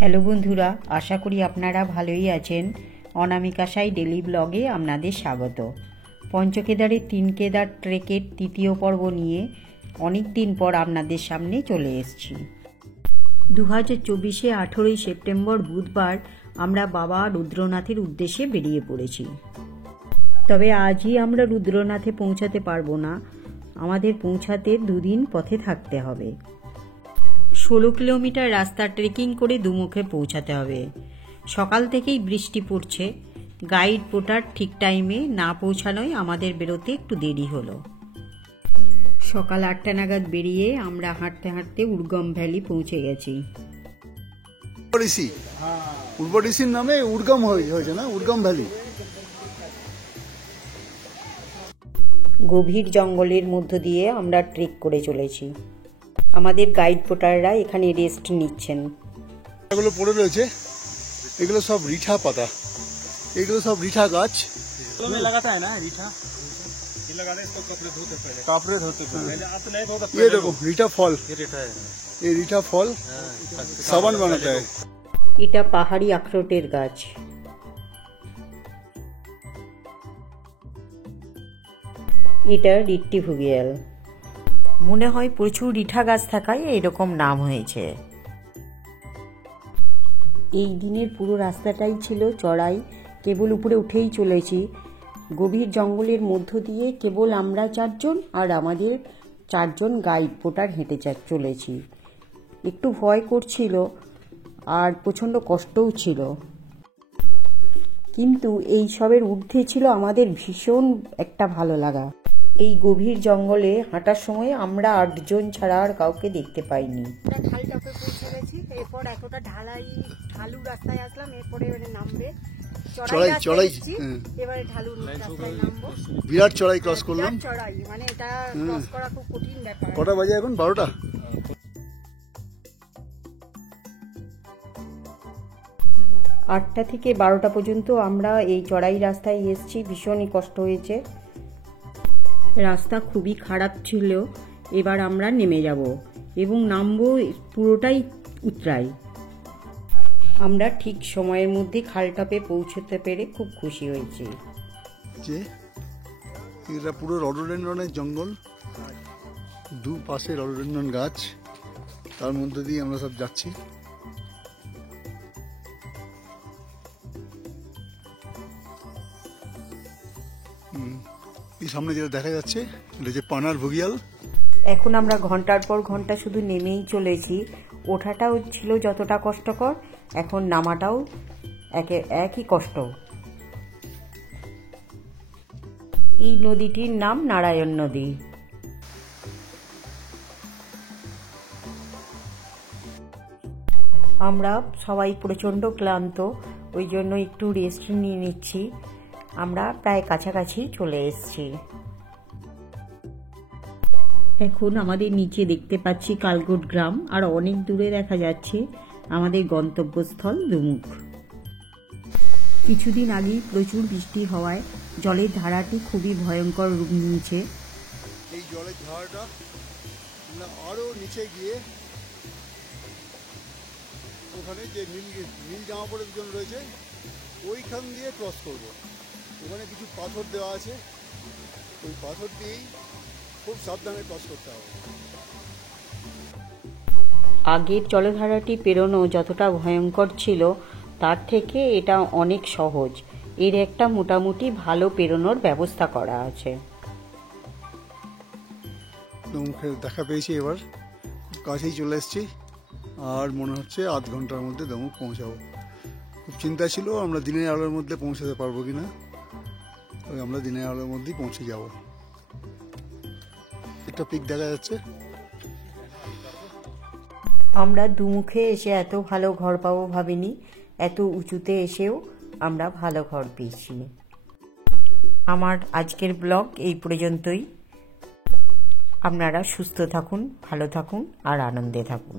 Hello বন্ধুরা, আশা করি আপনারা ভালোই আছেন। অনামিকা সাই ডেলি ব্লগে আপনাদের স্বাগত। পঞ্চকেদারের 3 কেদার ট্রেকের তৃতীয় পর্ব নিয়ে অনেক দিন পর আপনাদের সামনে চলে এসেছি। 2024 18 সেপ্টেম্বর বুধবার আমরা বাবা রুদ্রনাথের উদ্দেশ্যে বেরিয়ে পড়েছি। তবে আজই আমরা রুদ্রনাথে পৌঁছাতে পারবো না, আমাদের পৌঁছাতে 2 দিন পথে থাকতে হবে। 16 কিলোমিটার রাস্তা ট্রেকিং করে দুমুখে পৌঁছাতে হবে। সকাল থেকেই বৃষ্টি পড়ছে, গাইড পোর্টার ঠিক টাইমে না পৌঁছানোয় আমাদের বেরোতে একটু দেরি হলো। সকাল 8টা নাগাদ বেরিয়ে আমরা হাঁটতে হাঁটতে উর্গম ভ্যালি পৌঁছে গেছি। উর্বরিসির নামে উর্গম হয়েছে না, উর্গম ভ্যালি। গভীর জঙ্গলের মধ্য দিয়ে আমরা ট্রেক করে চলেছি। আমাদের গাইড পোর্টাররা এখানে রেস্ট নিচ্ছেন। এগুলো পড়ে রয়েছে, এগুলো সব রিঠা পাতা, এগুলো সব রিঠা গাছ। लगाता है ना रीठा, ये लगाने इसको कपड़े धोते पहले, कपड़े धोते पहले तो नहीं धोता। ये देखो रीठा फल, ये रीठा है, ये रीठा फल साबुन बनाता है। এটা পাহাড়ি আখরোটের গাছ। এটা রিট্টি ভুগিয়াল। মনে হয় প্রচুর রিঠা গাছ থাকায় এরকম নাম হয়েছে। এই দিনের পুরো রাস্তাটাই ছিল চড়াই, কেবল উপরে উঠেই চলেছি। গভীর জঙ্গলের মধ্য দিয়ে কেবল আমরা 4 জন আর আমাদের 4 জন গাইড পোর্টার হেঁটে চলেছি। একটু ভয় করছিল আর প্রচণ্ড কষ্টও ছিল, কিন্তু এই সবের ঊর্ধ্বে ছিল আমাদের ভীষণ একটা ভালো লাগা। এই গভীর জঙ্গলে হাঁটার সময় আমরা 8 জন ছাড়া আর কাউকে দেখতে পাইনি। আমরা ঢালটাপে পৌঁছে গেছি। এরপর এতটা ঢালু রাস্তায় আসলাম, এরপরে এবারে নামবে চড়াই। এবারে ঢালু রাস্তায় নামবো। বিরাট চড়াই ক্রস করলাম। চড়াই মানে এটা ক্রস করা খুব কঠিন ব্যাপার। কটা বাজে এখন? 12টা। 8টা থেকে 12টা পর্যন্ত আমরা এই চড়াই রাস্তায় এসেছি। ভীষণই কষ্ট হয়েছে, রাস্তা খুবই খারাপ ছিল। এবার আমরা নেমে যাব এবং নামবো পুরোটাই উতরাই। আমরা ঠিক সময়ের মধ্যে খালটপে পৌঁছতে পেরে খুব খুশি হয়েছি। যে এটা পুরো রডোডেন্ড্রনের জঙ্গল, দুপাশে রডোডেন্ড্রন গাছ, তার মধ্যে দিয়ে আমরা সব যাচ্ছি। এই সামনে যেটা দেখা যাচ্ছে এটা যে পানার ভুগিয়াল। এখন আমরা ঘন্টার পর ঘন্টা শুধু নেমেই চলেছি। ওঠাটাও ছিল যতটা কষ্টকর, এখন নামাটাও একই কষ্ট। এই নদীটির নাম নারায়ণ নদী। আমরা সবাই প্রচণ্ড ক্লান্ত, ওই জন্য একটু রেস্ট নিয়ে নিচ্ছি। আমরা প্রায় কাছাকাছি চলে এসেছি। এখন আমাদের নিচে দেখতে পাচ্ছি কালগোট গ্রাম, আর অনেক দূরে দেখা যাচ্ছে আমাদের গন্তব্যস্থল দুমুখ। কিছুদিন আগেই প্রচুর বৃষ্টি হওয়ায় জলের ধারাটি খুবই ভয়ঙ্কর রূপ নিয়েছে। এই জলের ধারাটা আরো নিচে গিয়ে ওখানে যে নীল জামা পরে দুজন রয়েছে ওইখান দিয়ে ক্রস করব। ওখানে কিছু পাথর দেওয়া আছে, ওই পাথর দিয়েই খুব সাবধানে ক্রস করতে হবে। আগের জলধারাটি পেরোনো যতটা ভয়ঙ্কর ছিল তার থেকে এটা অনেক সহজ। এর একটা মোটামুটি ভালো পেরোনোর ব্যবস্থা করা আছে। মুখে দেখা পেয়েছি, এবার কাছেই চলে এসেছি, আর মনে হচ্ছে আধ ঘন্টার মধ্যে দমুখ পৌঁছাবো। খুব চিন্তা ছিল আমরা দিনের আলোর মধ্যে পৌঁছাতে পারবো কিনা, আমরা দিনের আলোর মধ্যেই পৌঁছে যাব। একটা পিক দেখা যাচ্ছে। আমরা দুমুখে এসে এত ভালো ঘর পাবো ভাবিনি, এত উঁচুতে এসেও আমরা ভালো ঘর পেয়েছি। আমার আজকের ব্লগ এই পর্যন্তই। আপনারা সুস্থ থাকুন, ভালো থাকুন আর আনন্দে থাকুন।